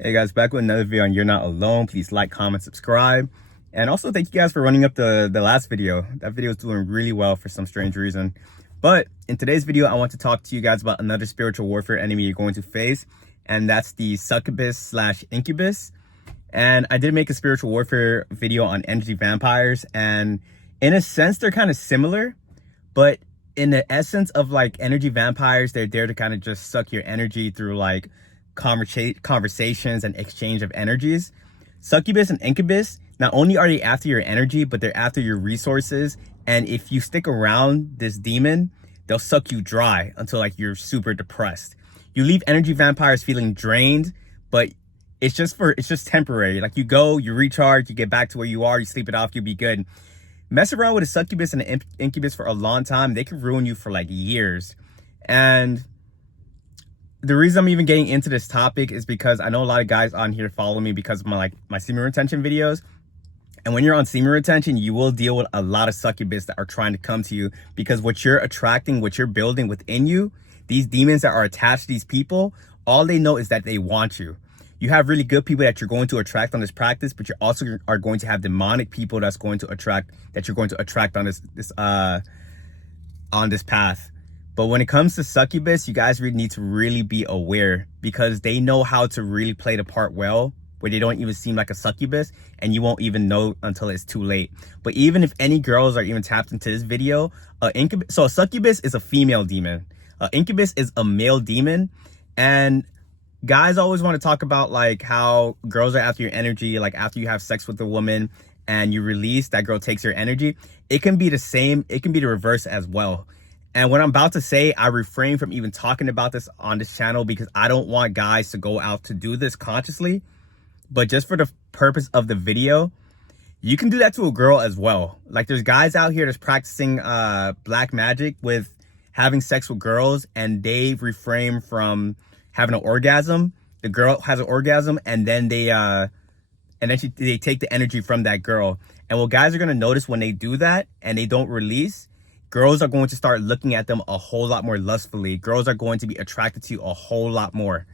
Hey guys, back with another video on You're Not Alone. Please like, comment, subscribe. And also thank you guys for running up the last video. That video is doing really well for some strange reason. But in today's video, I want to talk to you guys about another spiritual warfare enemy you're going to face. And that's the Succubus / Incubus. And I did make a spiritual warfare video on energy vampires. And in a sense, they're kind of similar. But in the essence of like energy vampires, they're there to kind of just suck your energy through like conversations and exchange of energies. Succubus and Incubus, not only are they after your energy, but they're after your resources. And if you stick around this demon, they'll suck you dry until like you're super depressed. You leave energy vampires feeling drained, but it's just temporary. Like you go, you recharge, you get back to where you are, you sleep it off, you'll be good. Mess around with a Succubus and an Incubus for a long time, they can ruin you for like years. And the reason I'm even getting into this topic is because I know a lot of guys on here follow me because of my semen retention videos. And when you're on semen retention, you will deal with a lot of succubus that are trying to come to you because what you're attracting, what you're building within you, these demons that are attached to these people, all they know is that they want you. You have really good people that you're going to attract on this practice, but you also are going to have demonic people that you're going to attract on this path. But when it comes to succubus, you guys really need to really be aware because they know how to really play the part well, where they don't even seem like a succubus and you won't even know until it's too late. But even if any girls are even tapped into this video, so a succubus is a female demon. Incubus is a male demon. And guys always want to talk about like how girls are after your energy, like after you have sex with a woman and you release, that girl takes your energy. It can be the same. It can be the reverse as well. And what I'm about to say, I refrain from even talking about this on this channel because I don't want guys to go out to do this consciously. But just for the purpose of the video, you can do that to a girl as well. Like there's guys out here that's practicing black magic with having sex with girls and they refrain from having an orgasm. The girl has an orgasm and then they take the energy from that girl. And what guys are going to notice when they do that and they don't release, girls are going to start looking at them a whole lot more lustfully. Girls are going to be attracted to you a whole lot more.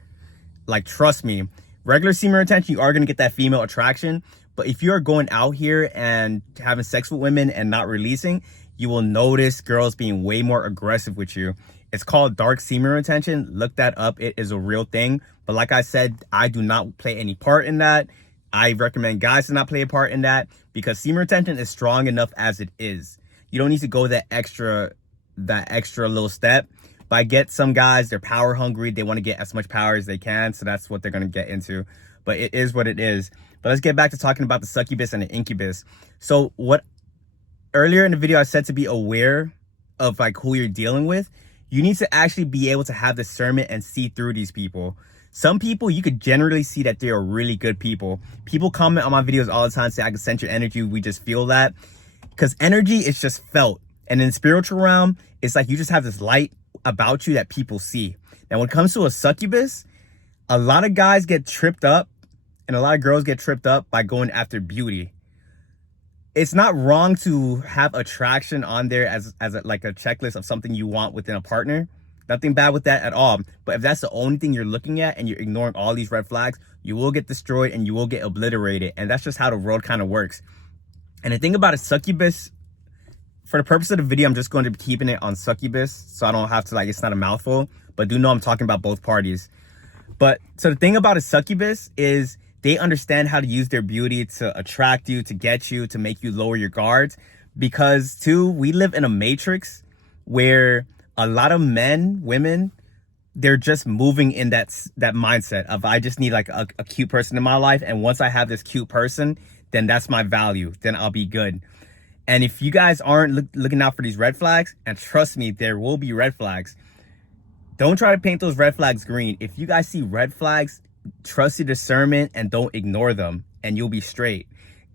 Like, trust me, regular semen retention, you are going to get that female attraction. But if you're going out here and having sex with women and not releasing, you will notice girls being way more aggressive with you. It's called dark semen retention. Look that up. It is a real thing. But like I said, I do not play any part in that. I recommend guys to not play a part in that because semen retention is strong enough as it is. You don't need to go that extra little step. But I get some guys, they're power hungry. They want to get as much power as they can. So that's what they're going to get into. But it is what it is. But let's get back to talking about the succubus and the incubus. So what earlier in the video, I said to be aware of like who you're dealing with. You need to actually be able to have discernment and see through these people. Some people, you could generally see that they are really good people. People comment on my videos all the time, say, I can sense your energy. We just feel that. Because energy is just felt. And in the spiritual realm, it's like you just have this light about you that people see. Now, when it comes to a succubus, a lot of guys get tripped up and a lot of girls get tripped up by going after beauty. It's not wrong to have attraction on there as like a checklist of something you want within a partner. Nothing bad with that at all. But if that's the only thing you're looking at and you're ignoring all these red flags, you will get destroyed and you will get obliterated. And that's just how the world kind of works. And the thing about a succubus, for the purpose of the video, I'm just going to be keeping it on succubus. So I don't have to, like, it's not a mouthful. But do know I'm talking about both parties. But so the thing about a succubus is they understand how to use their beauty to attract you, to get you, to make you lower your guards. Because, too, we live in a matrix where a lot of men, women, they're just moving in that mindset of I just need like a cute person in my life. And once I have this cute person, then that's my value. Then I'll be good. And if you guys aren't looking out for these red flags, and trust me, there will be red flags. Don't try to paint those red flags green. If you guys see red flags, trust your discernment and don't ignore them and you'll be straight.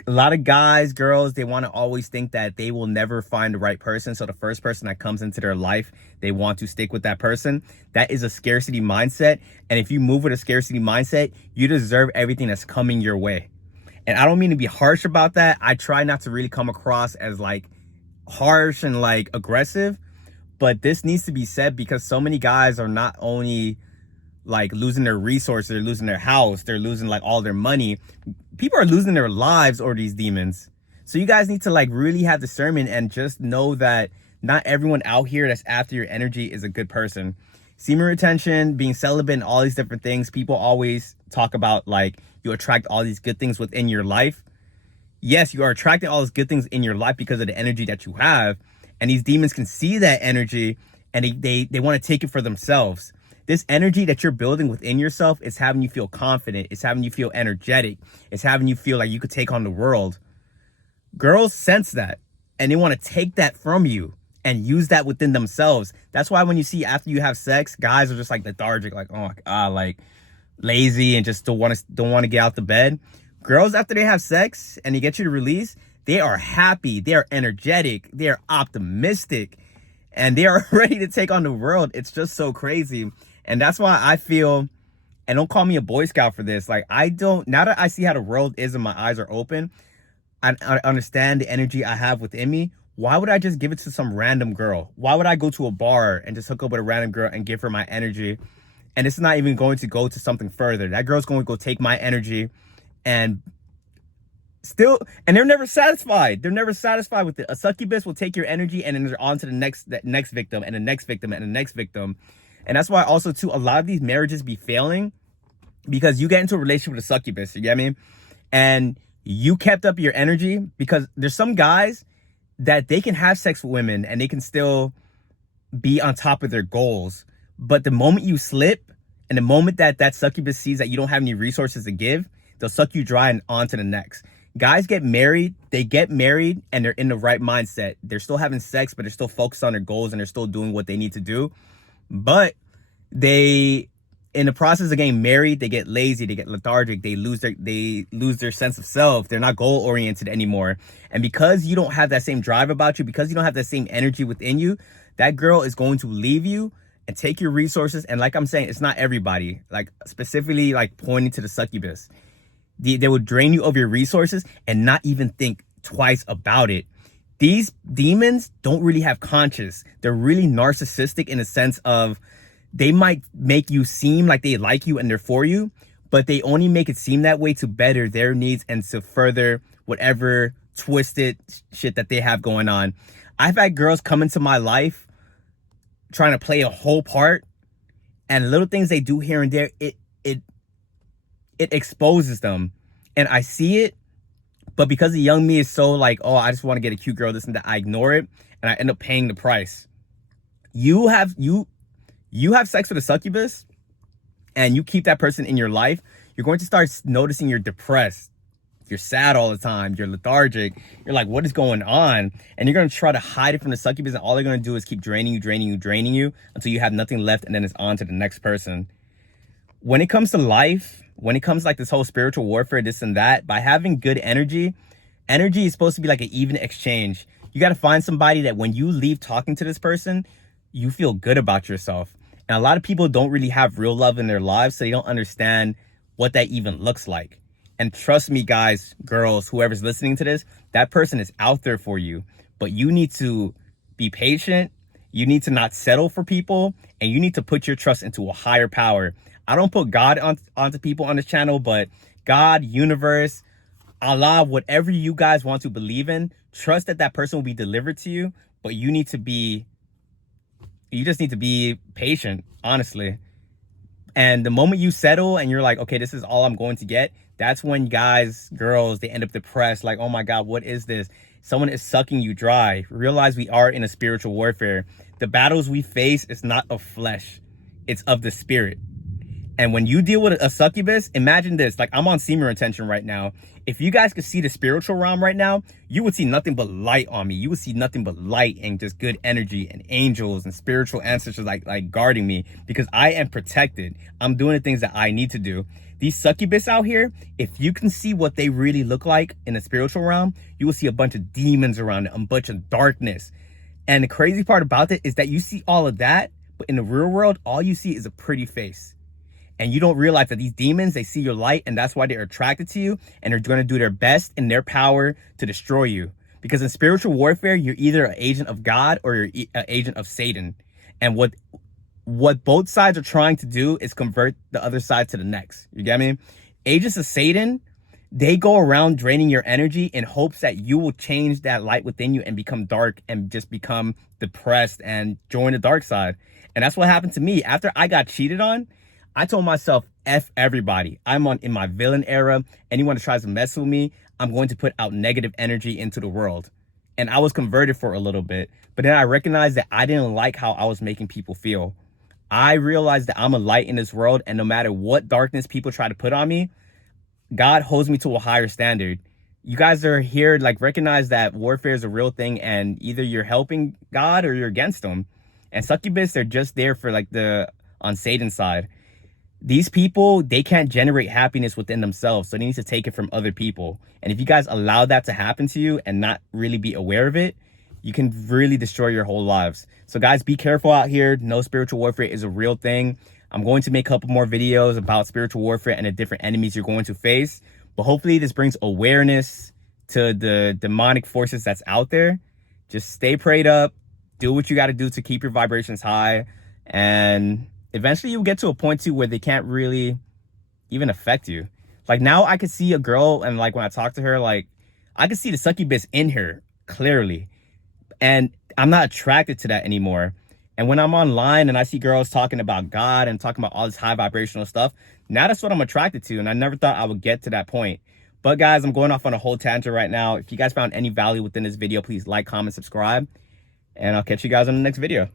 A lot of guys, girls, they want to always think that they will never find the right person. So the first person that comes into their life, they want to stick with that person. That is a scarcity mindset. And if you move with a scarcity mindset, you deserve everything that's coming your way. And I don't mean to be harsh about that. I try not to really come across as like harsh and like aggressive, but this needs to be said because so many guys are not only like losing their resources, they're losing their house, they're losing like all their money. People are losing their lives over these demons. So you guys need to like really have discernment and just know that not everyone out here that's after your energy is a good person. Semen retention, being celibate, and all these different things, people always talk about like you attract all these good things within your life. Yes, you are attracting all those good things in your life because of the energy that you have. And these demons can see that energy and they want to take it for themselves. This energy that you're building within yourself is having you feel confident. It's having you feel energetic. It's having you feel like you could take on the world. Girls sense that and they want to take that from you and use that within themselves. That's why when you see after you have sex, guys are just like lethargic, like, oh my God, like lazy and just don't want to get out the bed. Girls, after they have sex and they get you to release, they are happy, they are energetic, they are optimistic, and they are ready to take on the world. It's just so crazy. And that's why I feel, and don't call me a Boy Scout for this, like now that I see how the world is and my eyes are open, I understand the energy I have within me. Why would I just give it to some random girl? Why would I go to a bar and just hook up with a random girl and give her my energy? And it's not even going to go to something further. That girl's going to go take my energy and they're never satisfied. They're never satisfied with it. A succubus will take your energy and then they're on to the next victim and the next victim and the next victim. And that's why also too, a lot of these marriages be failing because you get into a relationship with a succubus, you get me? And you kept up your energy, because there's some guys that they can have sex with women and they can still be on top of their goals. But the moment you slip and the moment that succubus sees that you don't have any resources to give, they'll suck you dry and on to the next. Guys get married, and they're in the right mindset. They're still having sex, but they're still focused on their goals and they're still doing what they need to do. But in the process of getting married, they get lazy, they get lethargic, they lose their sense of self. They're not goal oriented anymore. And because you don't have that same drive about you, because you don't have that same energy within you, that girl is going to leave you and take your resources. And like I'm saying, it's not everybody, like specifically like pointing to the succubus. They will drain you of your resources and not even think twice about it. These demons don't really have conscience. They're really narcissistic in a sense of they might make you seem like they like you and they're for you, but they only make it seem that way to better their needs and to further whatever twisted shit that they have going on. I've had girls come into my life trying to play a whole part, and little things they do here and there, it exposes them. And I see it, but because the young me is so like, oh, I just want to get a cute girl, this and that, I ignore it and I end up paying the price. You have sex with a succubus and you keep that person in your life, you're going to start noticing you're depressed. You're sad all the time. You're lethargic. You're like, what is going on? And you're going to try to hide it from the succubus, and all they're going to do is keep draining you until you have nothing left, and then it's on to the next person. When it comes to life, when it comes like this whole spiritual warfare, this and that, by having good energy is supposed to be like an even exchange. You got to find somebody that when you leave talking to this person, you feel good about yourself. And a lot of people don't really have real love in their lives, so they don't understand what that even looks like. And trust me, guys, girls, whoever's listening to this, that person is out there for you. But you need to be patient. You need to not settle for people. And you need to put your trust into a higher power. I don't put God onto people on this channel, but God, universe, Allah, whatever you guys want to believe in, trust that person will be delivered to you. But you just need to be patient, honestly. And the moment you settle and you're like, okay, this is all I'm going to get, that's when guys, girls, they end up depressed. Like, oh my God, what is this? Someone is sucking you dry. Realize we are in a spiritual warfare. The battles we face is not of flesh. It's of the spirit. And when you deal with a succubus, imagine this. Like, I'm on semen retention right now. If you guys could see the spiritual realm right now, you would see nothing but light on me. You would see nothing but light and just good energy and angels and spiritual ancestors like guarding me, because I am protected. I'm doing the things that I need to do. These succubus out here, if you can see what they really look like in the spiritual realm, you will see a bunch of demons around it, a bunch of darkness. And the crazy part about it is that you see all of that, but in the real world, all you see is a pretty face. And you don't realize that these demons, they see your light, and that's why they're attracted to you, and they're going to do their best in their power to destroy you. Because in spiritual warfare, you're either an agent of God or you're an agent of Satan. And what what both sides are trying to do is convert the other side to the next. You get me? Agents of Satan, they go around draining your energy in hopes that you will change that light within you and become dark and just become depressed and join the dark side. And that's what happened to me. After I got cheated on, I told myself, F everybody. I'm in my villain era. Anyone that tries to mess with me, I'm going to put out negative energy into the world. And I was converted for a little bit. But then I recognized that I didn't like how I was making people feel. I realized that I'm a light in this world, and no matter what darkness people try to put on me, God holds me to a higher standard. You guys are here, like, recognize that warfare is a real thing, and either you're helping God or you're against him. And Succubus, they're just there for, like, on Satan's side. These people, they can't generate happiness within themselves, so they need to take it from other people. And if you guys allow that to happen to you and not really be aware of it, you can really destroy your whole lives. So guys, be careful out here. No, spiritual warfare is a real thing. I'm going to make a couple more videos about spiritual warfare and the different enemies you're going to face. But hopefully this brings awareness to the demonic forces that's out there. Just stay prayed up. Do what you got to do to keep your vibrations high. And eventually you'll get to a point too where they can't really even affect you. Like now I could see a girl, and like when I talk to her, like I could see the succubus in her clearly. And I'm not attracted to that anymore. And when I'm online and I see girls talking about God and talking about all this high vibrational stuff, now that's what I'm attracted to. And I never thought I would get to that point. But guys, I'm going off on a whole tangent right now. If you guys found any value within this video, please like, comment, subscribe. And I'll catch you guys on the next video.